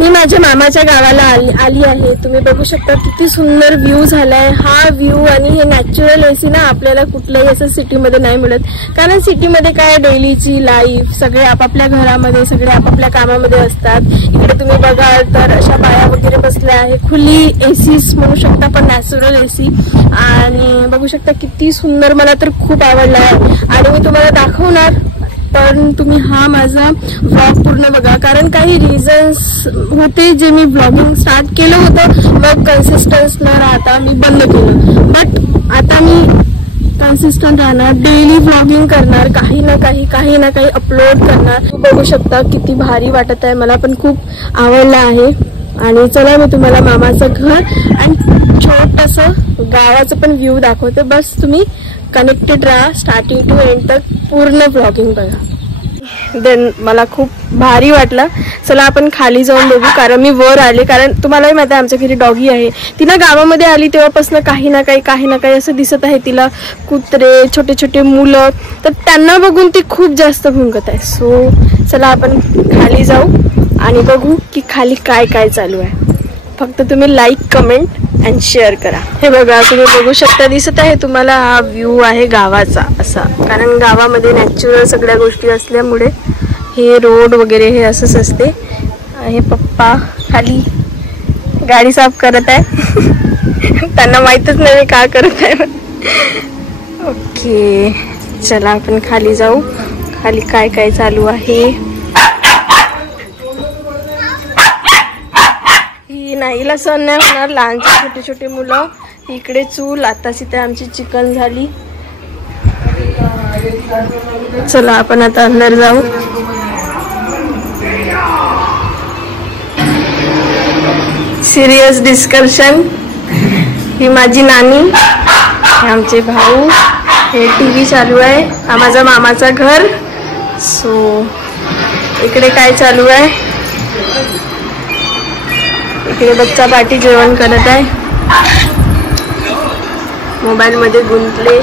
मी माझ्या मामाच्या गावाला आली आहे। तुम्ही बघू शकता किती सुंदर व्ह्यू झालाय। हा व्ह्यू आणि हे नॅचरल एसी ना आपल्याला कुठल्याही असं सिटीमध्ये नाही मिळत, कारण सिटीमध्ये काय डेलीची लाईफ, सगळे आपापल्या घरामध्ये, सगळे आपापल्या कामामध्ये असतात। इकडे तुम्ही बघाल तर अशा बाया वगैरे बसल्या आहे, खुली एसीस म्हणू शकता पण नॅचरल एसी। आणि बघू शकता किती सुंदर, मला तर खूप आवडला आहे आणि मी तुम्हाला दाखवणार, पण तुम्ही हा माझा व्लॉग पूर्ण बघा, कारण काही रिझन्स होते जे मी व्लॉगिंग स्टार्ट केलं होतं, मग कन्सिस्टन्स न राहता मी बंद केलं। बट आता मी कन्सिस्टंट राहणार, डेली व्लॉगिंग करणार, काही ना काही अपलोड करणार। बघू शकता किती भारी वाटत आहे, मला पण खूप आवडलं आहे। आणि चला मी तुम्हाला मामाचं घर आणि छोटंसं गावाचं पण व्ह्यू दाखवते, बस तुम्ही कनेक्टेड राहा, स्टार्टिंग टू एंड तक पूर्ण व्लॉगिंग बघा। देन मला खूप भारी वाटलं। चला आपण खाली जाऊन बघू, कारण मी वर आले, कारण तुम्हालाही माहिती आहे आमच्या घरी डॉगी आहे। तिला गावामध्ये आली तेव्हापासून काही ना काही असं दिसत आहे तिला, कुत्रे, छोटे छोटे मुलं, तर त्यांना बघून ती खूप जास्त भुंकत आहे। सो चला आपण खाली जाऊ आणि बघू की खाली काय काय चालू आहे। फक्त तुम्ही लाईक, कमेंट अँड शेअर करा। हे बघा तुम्ही बघू शकता, दिसत आहे तुम्हाला, हा व्ह्यू आहे गावाचा असा, कारण गावामध्ये नॅचरल सगळ्या गोष्टी असल्यामुळे हे रोड वगैरे हे असंच असते। हे पप्पा खाली गाडी साफ करत आहे त्यांना माहीतच नाही मी का करत आहे। ओके चला आपण खाली जाऊ, खाली काय काय चालू आहे। नाहीला सण नाही होणार, लहानचे छोटे छोटे मुलं, इकडे चूल, आताच इथे आमची चिकन झाली। चला आपण आता अंदर जाऊ। Serious discussion. ही माझी नानी, हे आमचे भाऊ, हे टीव्ही चालू आहे, हा माझा मामाचा घर। सो इकडे काय चालू आहे, इकडे बच्चा पार्टी जेवण करत आहे, मोबाईल मध्ये गुंतले।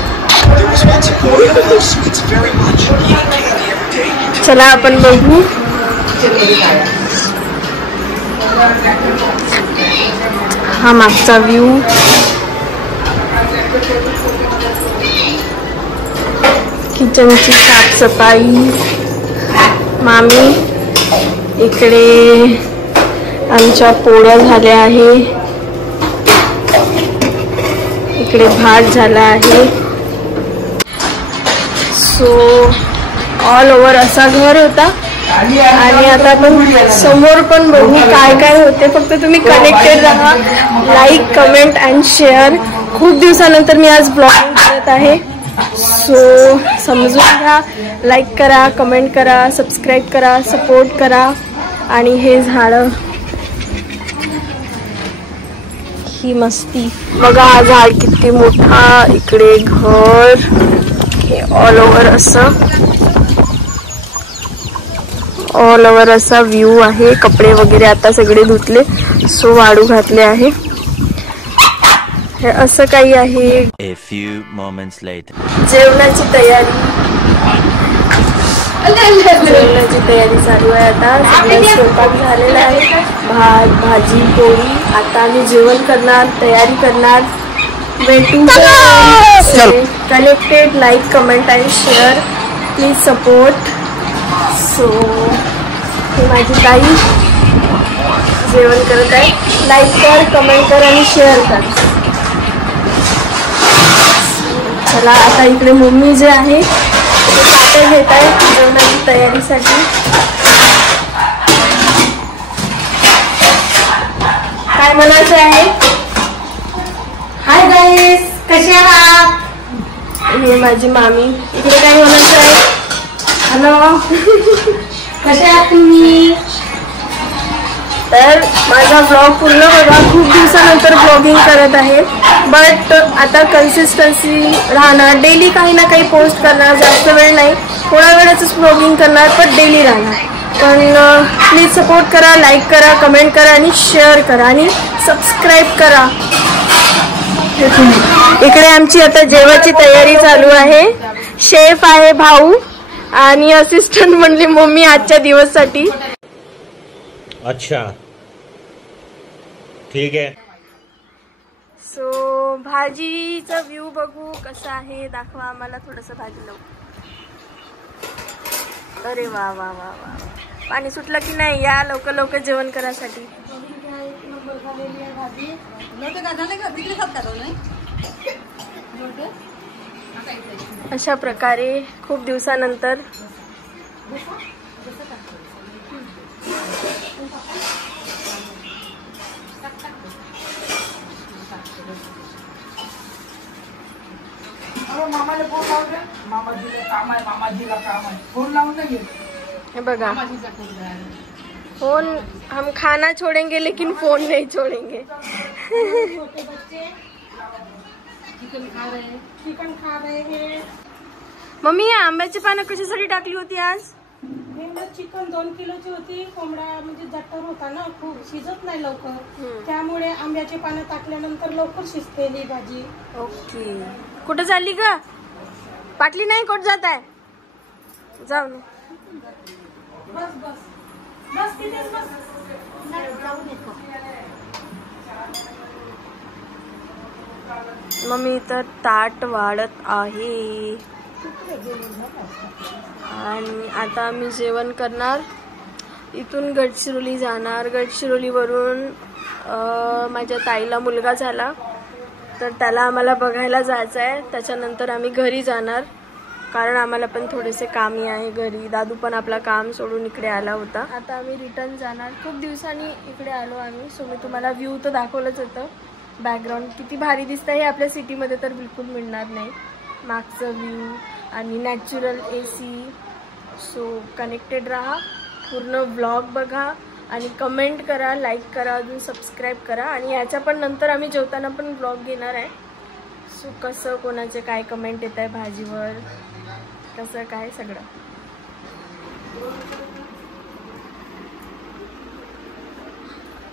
चला आपण बघू। हा मागचा व्ह्यू, किचनची साफसफाई, मामी इकडे आमच्या पोळ्या झाल्या आहे, इकडे भात झाला आहे। सो ऑल ओव्हर असा घर होता आणि आता आपण समोर पण बघू काय काय होते। फक्त तुम्ही कनेक्टेड राहा, लाईक, कमेंट अँड शेअर। खूप दिवसानंतर मी आज ब्लॉगिंग करत आहे, सो समजून घ्या, लाईक करा, कमेंट करा, सबस्क्राईब करा, सपोर्ट करा। आणि हे झाडं, ही मस्ती बघा, हा झाड किती मोठा, इकडे घर, हे ऑल ओव्हर असा व्ह्यू आहे। कपडे वगैरे आता सगळे धुतले, सो वाळू घातले आहे। हे असं काही आहे। जेवणाची तयारी चालू आहे, आता सगळं स्वयंपाक झालेला आहे, भात, भाजी, पोळी। आता आम्ही जेवण करणार, तयारी करणार। Connected, like, comment and share, please support. So हे माझी ताई जेवण करत आहे, लाईक कर, कमेंट कर आणि शेअर कर। चला आता इकडे मम्मी जे आहे ते घेत आहे जेवणाची तयारीसाठी। काय म्हणायचं आहे? हाय गाईस, कसे आहात? हे माझी मामी, इकडे काय म्हणायचं आहे? हॅलो कसे आहात तुम्ही? तर माझा ब्लॉग पूर्ण बघा, खूप दिवसानंतर ब्लॉगिंग करत आहे, बट आता कन्सिस्टन्सी राहणार, डेली काही ना काही पोस्ट करणार, जास्त वेळ नाही, थोड्या वेळाचंच ब्लॉगिंग करणार, पण डेली राहणार। पण प्लीज सपोर्ट करा, लाईक करा, कमेंट करा आणि शेअर करा आणि सबस्क्राईब करा। इकडे आमची आता जेवायची तयारी चालू आहे, शेफ आहे भाऊ आणि असिस्टंट म्हणली मम्मी आजच्या दिवससाठी। अच्छा ठीक आहे. सो भाजीचा व्ह्यू बघू कसा आहे, दाखवा आम्हाला थोडस भाजी लावू. अरे वा वा वा वा, पाणी सुटलं की नाही? या लवकर लवकर जेवण करायसाठी. अशा प्रकारे खूप दिवसानंतर हे बघा, फोन हम खाना छोड़ेंगे लेकिन फोन नहीं छोड़ेंगे. चिकन खा रहे हैं. मम्मी या आंब्याची पानं कशासाठी टाकली होती आज? चिकन 2 किलोची होती. कोंबडा म्हणजे जट्टर होता ना, खूप शिजत नाही लवकर, त्यामुळे आंब्याची पानं टाकल्यानंतर लवकर शिजते ही भाजी. ओके. कुठं चालली ग? पाटली नाही, कुठं जात आहे? जाऊ ना. बस बस बस तिथेच बस. मम्मी तर ताट वाढत आहे आणि आता आम्ही जेवण करणार. इथून गडचिरोली जाणार. गडचिरोलीवरून माझ्या ताईला मुलगा झाला तर त्याला आम्हाला बघायला जायचं आहे. त्याच्यानंतर आम्ही घरी जाणार कारण आम्हाला पण थोडेसे कामी आहे घरी. दादू पण आपला काम सोडून इकडे आला होता. आता आम्ही रिटर्न जाणार. खूप दिवसांनी इकडे आलो आम्ही. सो मी तुम्हाला व्ह्यू तर दाखवलंच होतं. बॅकग्राऊंड किती भारी दिसतं हे आपल्या सिटीमध्ये तर बिलकुल मिळणार नाही. मागचं व्ह्यू आणि नॅचरल AC. सो कनेक्टेड राहा, पूर्ण व्लॉग बघा आणि कमेंट करा, लाईक करा, अजून सबस्क्राईब करा. आणि याच्या पण नंतर आम्ही जेवताना पण व्लॉग घेणार आहे. सो कसं कोणाचे काय कमेंट येत आहे भाजीवर, कसं काय सगळं.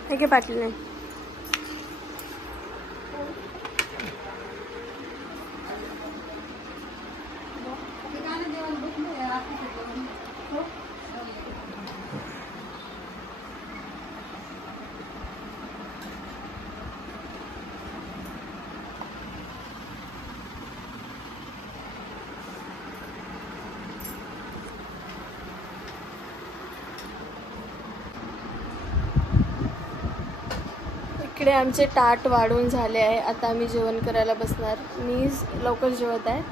हे काय पाटली नाही. इकडे आमचे ताट वाढून झाले आहे. आता आम्ही जेवण करायला बसणार. मी लवकर जेवत आहे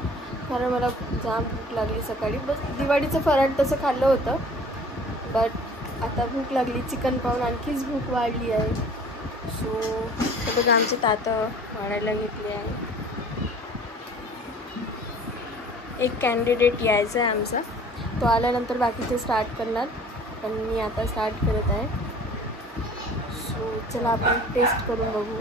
कारण मला जाम भूक लागली सकाळी. बस दिवाळीचं फराळ तसं खाल्लं होतं बट आता भूक लागली. चिकन पाहून आणखीच भूक वाढली आहे. सो बघा आमचे ताट वाढायला घेतले आहे. एक कॅन्डिडेट यायचा आहे आमचा, तो आल्यानंतर बाकीचे स्टार्ट करणार पण मी आता स्टार्ट करत आहे. सो चला आपण टेस्ट करून बघू.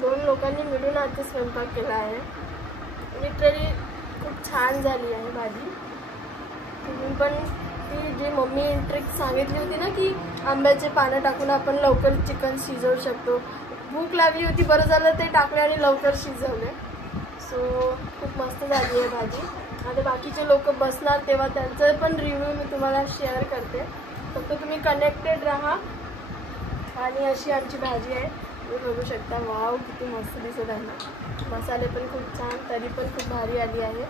दोन लोकांनी मिळून आता स्वयंपाक केला आहे. लिटरली खूप छान झाली आहे भाजी. तुम्ही पण ती जी मम्मी ट्रिक सांगितली होती ना की आंब्याचे पानं टाकून आपण लवकर चिकन शिजवू शकतो. भूक लागली होती, बरं झालं ते टाकले आणि लवकर शिजवले. सो खूप मस्त झाली आहे भाजी. आता बाकीचे लोक बसणार तेव्हा त्यांचं पण रिव्ह्यू मी तुम्हाला शेअर करते. फक्त तुम्ही कनेक्टेड राहा. आणि अशी आमची भाजी आहे, तुम्ही बघू शकता. वाव किती मस्त दिसत आहे ना. मसाले पण खूप छान, तरी पण खूप भारी आली आहे.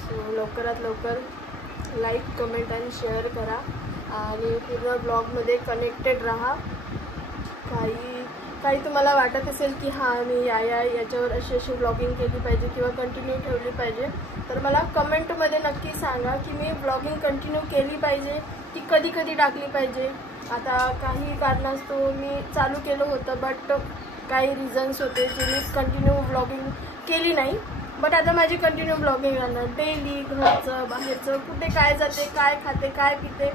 सो लवकरात लवकर लाईक, कमेंट आणि शेअर करा आणि पूर्ण ब्लॉगमध्ये कनेक्टेड राहा. काही तुम्हाला वाटत असेल की हां मी याच्यावर अशी ब्लॉगिंग केली पाहिजे किंवा कंटिन्यू ठेवली पाहिजे तर मला कमेंटमध्ये नक्की सांगा की मी ब्लॉगिंग कंटिन्यू केली पाहिजे की कधी कधी टाकली पाहिजे. आता काही कारणास्तव मी चालू केलं होतं बट काही रिझन्स होते जे मी कंटिन्यू ब्लॉगिंग केली नाही. बट आता माझी कंटिन्यू ब्लॉगिंग राहणार. डेली घरचं बाहेरचं, कुठे काय जाते, काय खाते, काय पिते.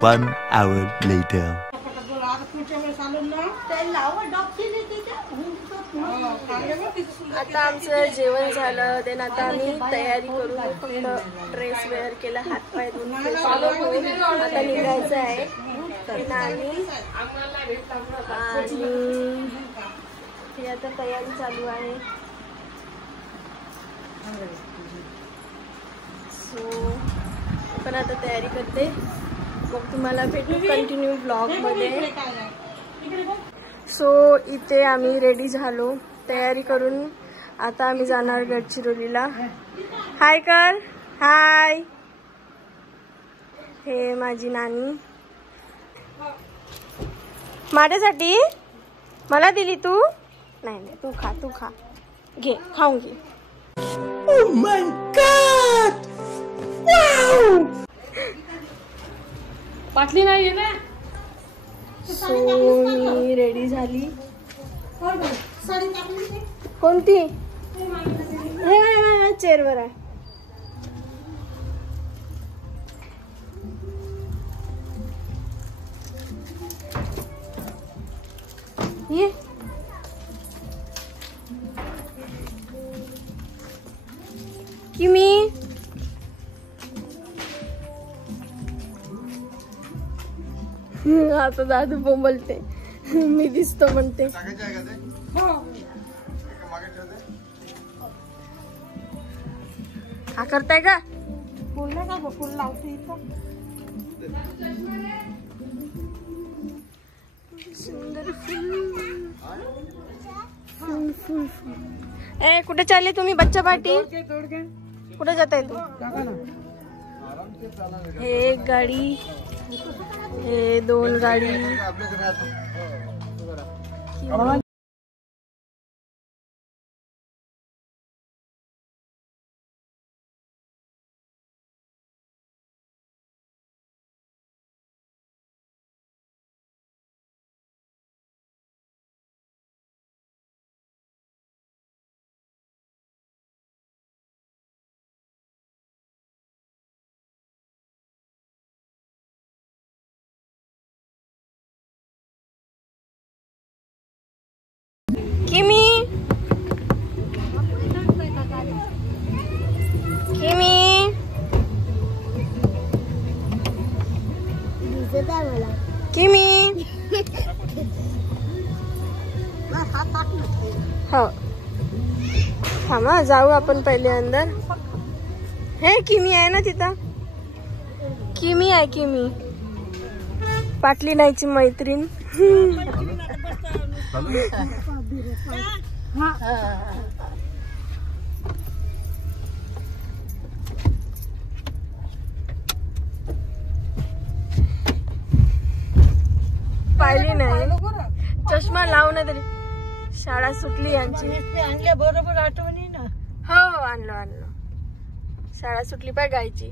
One hour later. आता आमचं जेवण झालं. देन आता आम्ही तयारी करू. फक्त ड्रेस वेअर केला, हातपाय धुवून आता निघायचं आहे. आणि ही आता तयारी चालू आहे. सो पण आता तयारी करते, मग तुम्हाला भेटू कंटिन्यू ब्लॉग मध्ये. सो इथे आम्ही रेडी झालो तयारी करून. आता आम्ही जाणार गडचिरोलीला. हाय कर. हाय. हे माझी नानी. माझ्यासाठी मला दिली तू? नाही नाही, तू खा, तू खा. घे, खाऊन घे. Oh my God! Wow! पाटली नाही ना. सो मी रेडी झाली. कोणती? चेअरवर आहे. ये किमी. आता दादू बोंबलते, मी दिसतो म्हणते. हा करताय का? फुल नाही का? फुल लावते इथं. सुंदर फुल. फुल फुल फुल. ए कुठे चालले तुम्ही बच्चा पार्टी? कुठे जाताय तू? हे एक गाडी, हे दोन गाडी. किमी. किमी. किमी. हो थांबा, जाऊ आपण पहिले अंदर. हे किमी आहे ना तिथं? किमी आहे, किमी पाटली नाहीची मैत्रीण. पाहिली नाही, चष्मा लावू ना तरी. शाळा सुटली यांची. आणल्या बरोबर आठवणी ना. हो आणलो आणलो. शाळा सुटली पाय गायची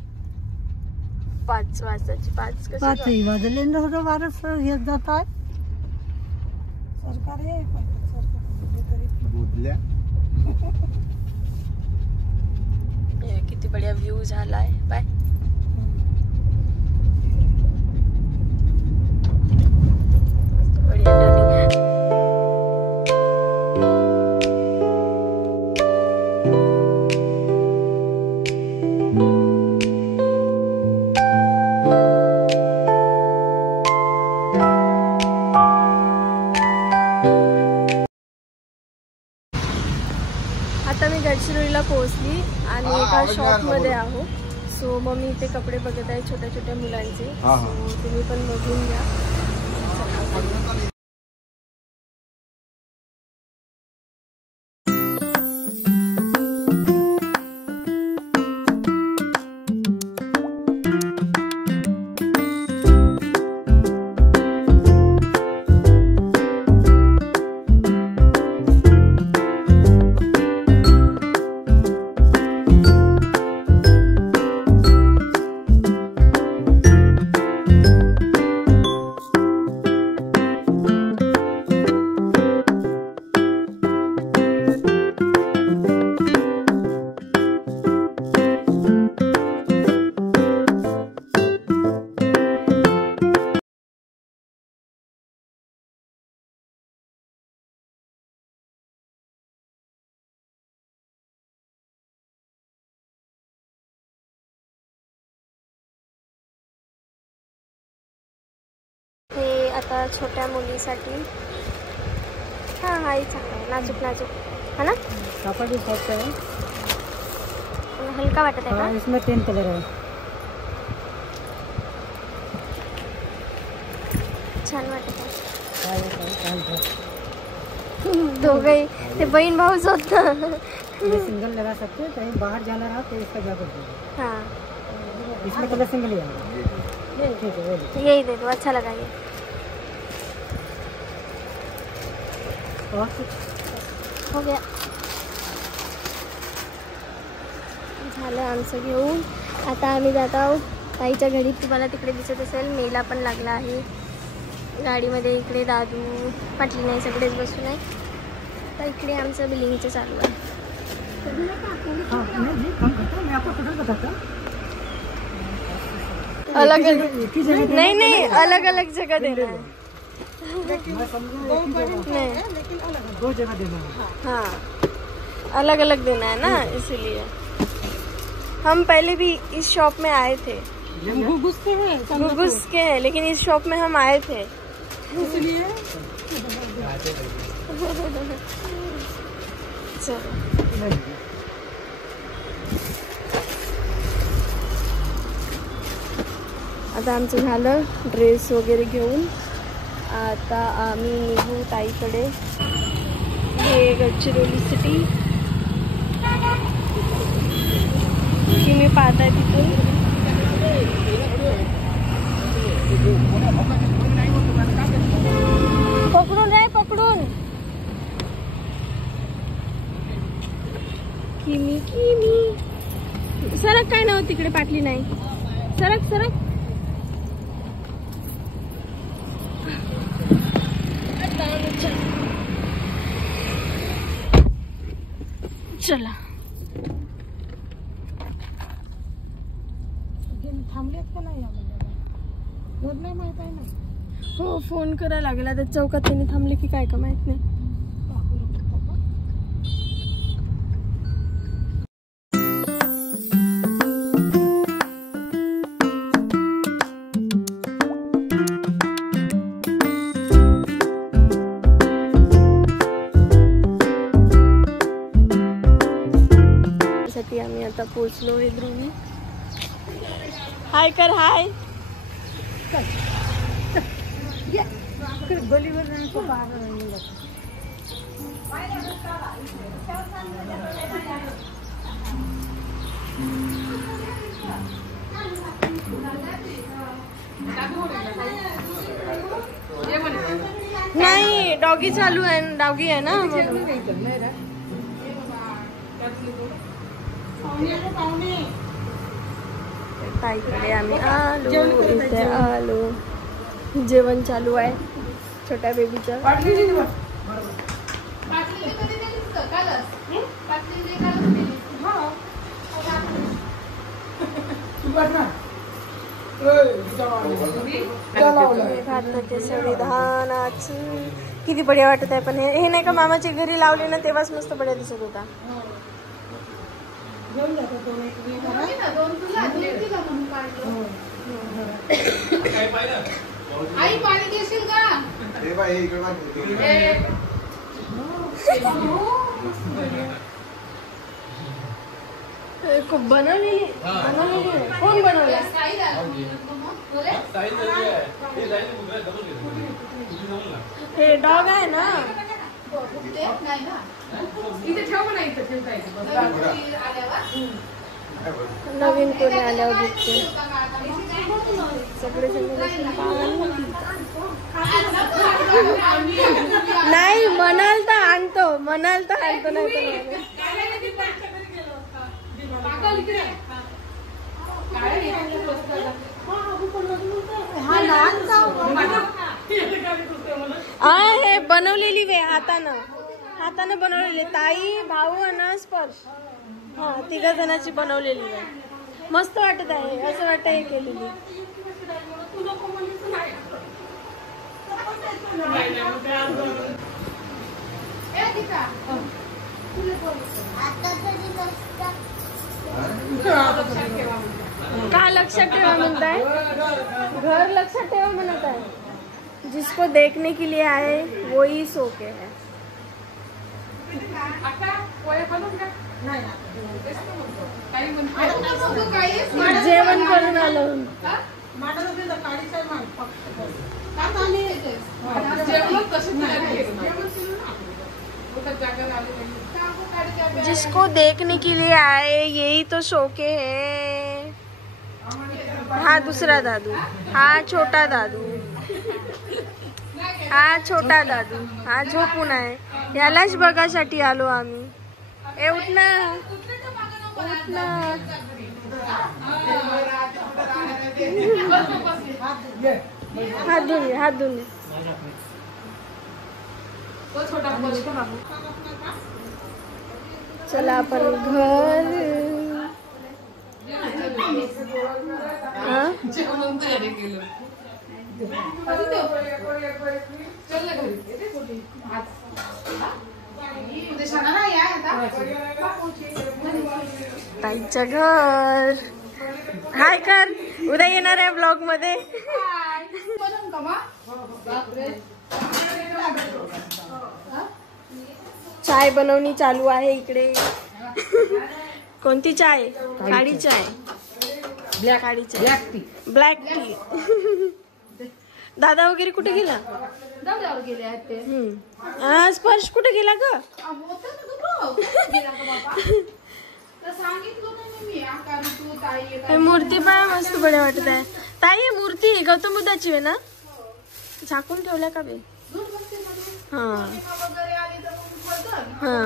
5 वाजताची. 5 कशी वाजले ना? वारस येत जात आहे. सरकार आहे किती बढिया व्ह्यू झालाय. बाय. बढिया टर्निंग. आता मी गडचिरोलीला पोहोचली आणि एका शॉप मध्ये आहो. सो मग मी इथे कपडे बघत आहे छोट्या छोट्या मुलांचे. सो तुम्ही पण बघून घ्या. हे आता छोट्या मुलीसाठी हाँ हाँ ये चांगला आहे, नाजूक नाजूक है ना. कापड भी सॉफ्ट है. हलका वाटत आहे का? इसमें 3 कलर है. छान वाटत आहे. दोघे ते बहीण भाऊच होत ना. ये सिंगल लगा सकते हैं, कहीं बाहर जाना रहा तो इसका क्या करते हैं. हाँ इसमें कलर सिंगल ही है. ठीक है यही दे दो, अच्छा लगा ये. हो गया. झालं आमचं घेऊन. आता आम्ही जात आहोत ताईच्या घरी. तुम्हाला तिकडे दिसत असेल मेला पण लागला आहे गाडीमध्ये. इकडे दादू पाटली नाही सगळेच बसून आहे. तर इकडे आमचं बिलिंगचं चालू आहे. अलग नहीं नहीं अलग अलग जगह देना है. दो जगह देना है. हाँ अलग अलग देना है ना, इसीलिए. हम पहले भी इस शॉप में आए थे. घुघुस के हैं लेकिन इस शॉप में हम आए थे इसलिए. चलो आता आमचं झालं ड्रेस वगैरे घेऊन. आता आम्ही निघू ताईकडे. हे गडचिरोली सिटी तुम्ही पाहताय तिथून. पकडून रे पकडून. किमी किमी सरक. काय नव्हतं तिकडे पाटली नाही. सरक सरक. चला थांबलेत का नाही नाही माहित आहे ना. हो फोन करायला लागेल. आता चौकात त्यांनी थांबले की काय का माहित नाही. आम्ही आता पोहोचलो आहे ध्रुवी. हाय कर हाय. गलीवर नाही डॉगी चालू आहे. डॉगी आहे ना. ताईकडे आम्ही आलो. इथे आलो. जेवण चालू आहे छोट्या बेबीचं. भारताचे संविधानाची किती बढिया वाटत आहे. पण हे नाही का मामाच्या घरी लावले ना तेव्हाच मस्त बढिया दिसत होता. आई पाणी घेशील का. बनवलेली कोण बनवलं. हे डॉग आहे ना. इथे ठेव म्हणा. इथे ठेवता येते नवीन कोणी आल्यावर दिसते. सगळे नाही म्हणाल तर आणतो. म्हणाल तर आणतो. नाही हे बनवलेली वे हातानं बनवलेली. ताई भाऊ आणि स्पर्श. हा 3 जणांची बनवलेली आहे. मस्त वाटत आहे. असं वाटत हे केलेली. का लक्षात ठेवा म्हणताय. घर लक्षात ठेवा म्हणत आहे. जिसको देखने के लिए आए वो ही सो के है. आता पोहे बनवून का नाही तेच तर म्हणतो. काही म्हणतो काही जेवण करून आलो. मांडलं तिथं काळीचं मान फक्त जेवण कसं तयारी केलं उधर जाकर आले जिसको देखने के लिए आए यही तो शौके है. हा दुसरा दादू, हा छोटा दादू, हा छोटा दादू, हा झोपून आहे. यालाच बघासाठी आलो आम्ही. ए उठ ना, उठ ना. हात धुवून घे, हात धुवून घे. तो छोटा बच्चा बाबू चला आपण घर. जेवण तयारी केलं चल ना घरी ताईचं घर. हाय कर, उद्या येणार आहे ब्लॉग मध्ये. चाय बनवणी चालू आहे इकडे. कोणती चाय? काळी चाय, काळी चाय, ब्लॅक टी. दादा वगैरे कुठे गेला? दौऱ्यावर गेले आहेत ते. स्पर्श कुठे गेला ग? मूर्ती पण मस्त बढ्या वाटत आहे. ताई ही मूर्ती गौतम बुद्धाची आहे ना? झाकून ठेवल्या का बे? हा हा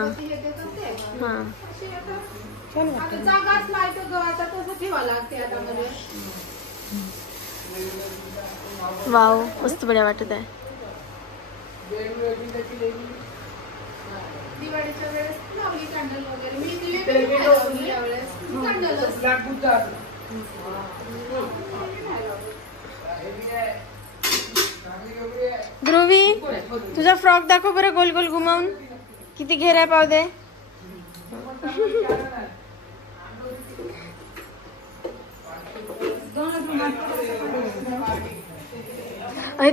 हा. जागाच नाही तर आता तसं ठेवा लागते आता मध्ये. वाव मस्त बढ्या वाटत आहे. दिवाळीच्या वेळेस लावली कॅन्डल वगैरे. मी दिवे लावली यावेळेस कॅन्डलच. ध्रुवी तुझा फ्रॉक दाखव बरं गोल गोल घुमावून. किती घेराय पाव दे.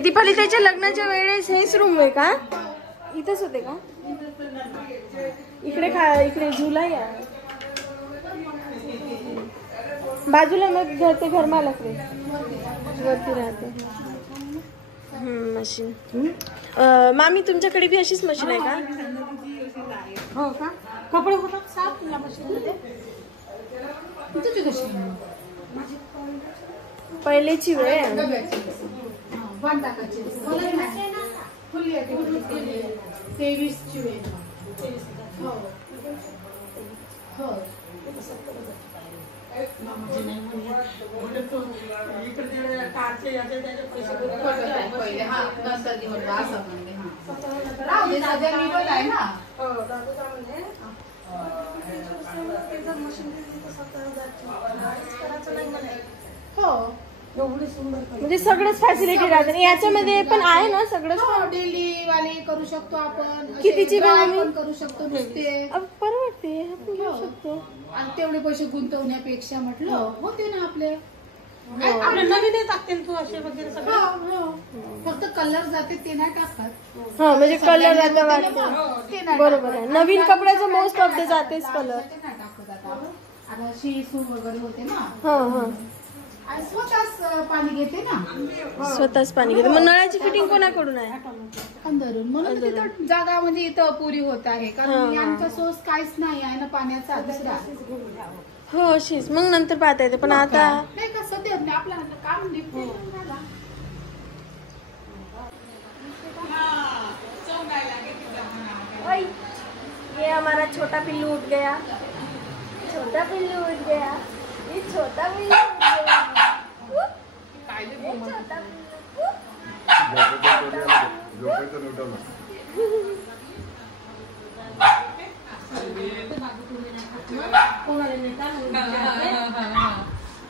दीपाली त्याच्या लग्नाच्या वेळेस हेच रूम आहे का? इथंच होते का? इकडे इकडे झुला या बाजूला मग घरते घर मालक रे वरती राहते. मशीन. मामी तुमच्याकडे बी अशीच मशीन आहे का? हो का? कपडे होतात साफ या मशीनमध्ये. तुझी कशी पहिलेची वेळ वन टाकायची फुल्ली 23 ची वेळ. हो हो पहिले हा नंतर दिवस असं म्हणजे हा राहू दे सध्या मी पण आहे ना. हो एवढी सुंदर म्हणजे सगळंच फॅसिलिटी राहते याच्यामध्ये पण आहे ना सगळं. डेली वाले करू शकतो आपण. कितीची पण करू शकतो नुसते परवडते आपण घेऊ शकतो. आणि तेवढे पैसे गुंतवण्यापेक्षा म्हटलं होते ना आपले. आपले नवीन टाकते तू असे वगैरे सगळं. फक्त कलर जाते ते नाही टाकतात. हा म्हणजे कलर आता वाटते बरोबर आहे. नवीन कपड्याचं मोस्ट ऑफ द जातेच कलर. नाही टाकत आता शिसू वगैरे होते ना. हा हा आणि स्वतःच पाणी घेते ना. स्वतःच पाणी घेते. मग नळाची फिटिंग कोणाकडून आहे? अंदरून. म्हणून तिथं जागा म्हणजे इथं पुरी होत आहे कारण यांचा सोर्स काहीच नाही आहे ना पाण्याचा दुसरा. हो अशीच मग नंतर पाहता येते पण आता नाही का सध्या नाही आपल्याला काम निघते. ये हमारा छोटा पिल्लू उठ गया. छोटा पिल्लू उठ गया. ये छोटा पिल्लू उठ गया. ये छोटा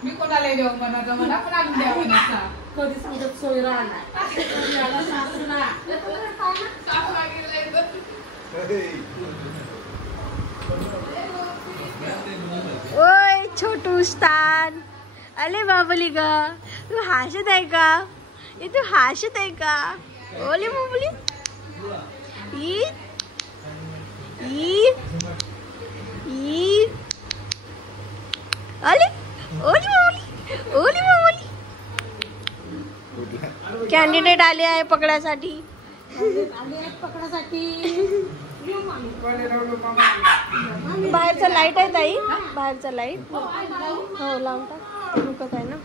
मी कोणाला देऊ म्हणा मला पण आणून द्या म्हणायचा. कधी सांगत सोय राहणार. ओय छोटू स्थान. अरे बाबली ग तू हसत आहे का? ये तू हसत आहे का? ओली बाबली कॅन्डिडेट आले आहे पकडासाठी. बाहेरचा लाईट आहे ताई, बाहेरचा लाईट. हो लावून टाक, दुखत आहे ना.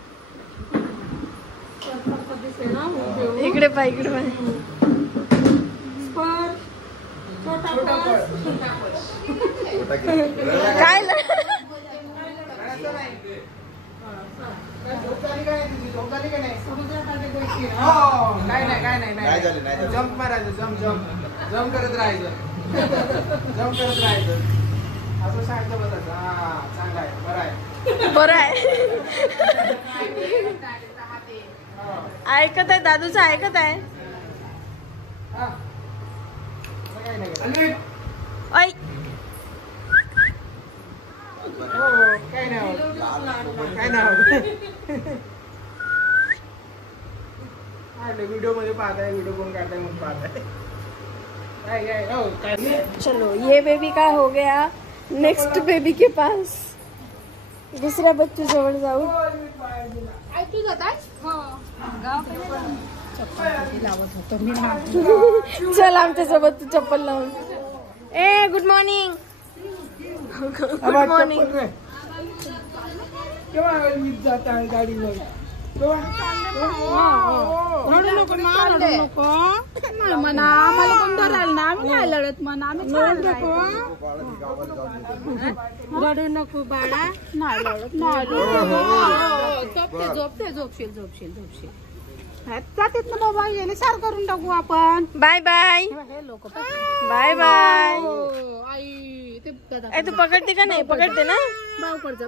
इकडे पाय, इकडे पाय. काय जम्प मारायचं, जम्प करत राहायचं, असं सांगतो बघायचं. हा चांगला आहे, बरं आहे. ऐकत आहे दादूचं, ऐकत आहे. ऐ काय नाही व्हिडिओ मध्ये पाहताय, व्हिडिओ कोण काढताय म्हणून पाहताय. चलो ये बेबी का हो गया, नेक्स्ट बेबी के पास. दुसऱ्या बच्चू जवळ जाऊ. चल आमच्या सोबत तू चप्पल लावून. A good morning. Good morning. केव्हा जात आहे गाडीवर? रडू नको ना, रडू नको म्हणा. आम्हाला कोण धराल ना, आम्ही नाही लढत म्हणा. आम्ही रडू नको बाळा, नाही लढत, नाही लढत. झोपशील. जातात ना बाबा, याने सार करून टाकू आपण. Bye bye. हे लोक बाय बाय. आई ते तू पकडते का नाही? पकडते ना. बाव कर जा.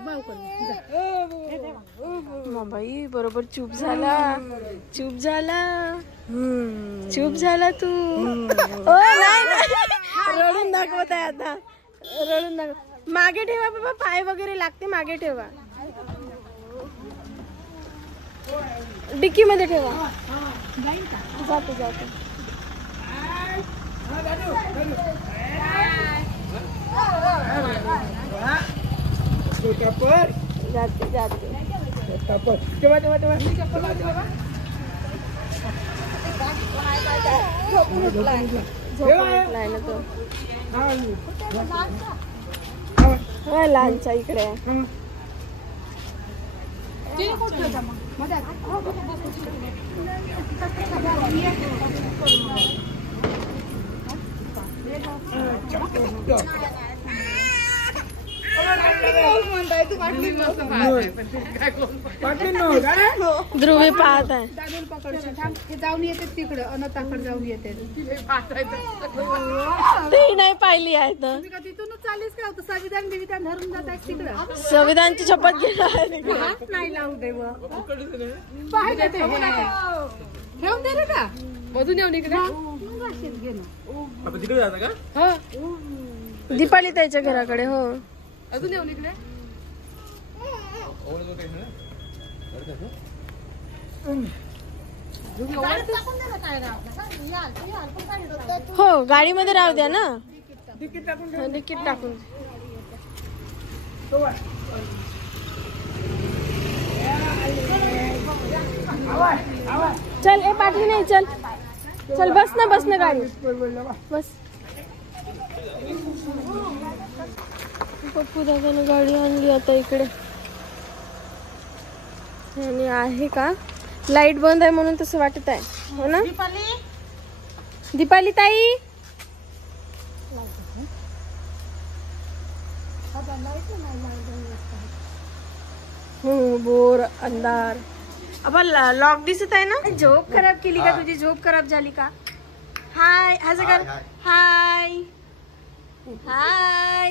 बाई बरोबर चूप झाला तू. ओ नाही, रडून दाखवत आहे आता, रडून दाखव. मागे ठेवा बाबा, पाय वगैरे लागते, मागे ठेवा. डिक्की मध्ये ठेवा. जाते जाते. जाते जाते. झोपून उठलाय ना तो. लहानचा इकडे आहे. ध्रुवी पाहत आहे. जाऊन येते तिकडे, अनाथाकडे जाऊन येते. ती नाही पाहिली आहे तर. तिथूनच चालीस का होतं? संविधान बिविधान धरून जात आहे तिकडं. संविधानची शपथ घेणार नाही लावू दे ठेवून दे रे का मधून येऊन इकडे तिकडे जाता का? दीपाली ताईच्या घराकडे. हो अजून येऊन इकडे. हो गाडीमध्ये राहू द्या ना. तिकीट टाकून. चल ए पाठी नाही. चल बस ना गाडी बस. पप्पू दादाने गाडी आणली आता इकडे. आणि आहे का लाईट बंद आहे म्हणून तसं वाटत आहे. हो ना दीपाली ताई? बोर अंधार. अब लॉक दिसत आहे ना. झोप खराब केली का तुझी? झोप खराब झाली का? हाय असं कर. हाय हाय.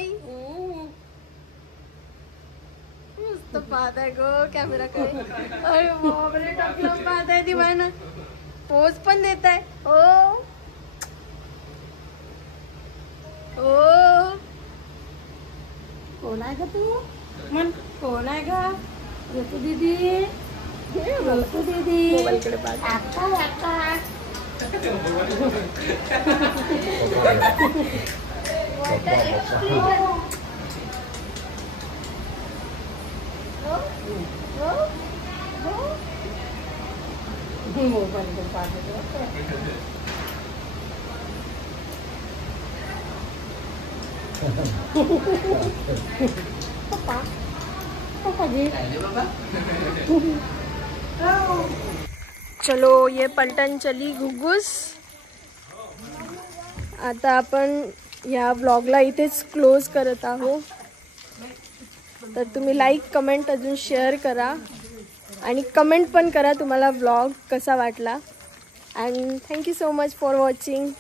मस्त पाहत आहे गो कॅमेरा कडे. अरे बापरे टकलं पाहत आहे दिवाळी. पोज पण देत आहे. ओ कोण आहे का तू? मन कोण आहे का? ऋतू दीदी. ऋतू दीदी. चलो ये पलटन चली घुगुस. आता आपण या ब्लॉगला इथेच क्लोज करत आहोत. तर तुम्ही लाईक कमेंट अजून शेअर करा आणि कमेंट पण करा तुम्हाला ब्लॉग कसा वाटला. And thank you so much for watching.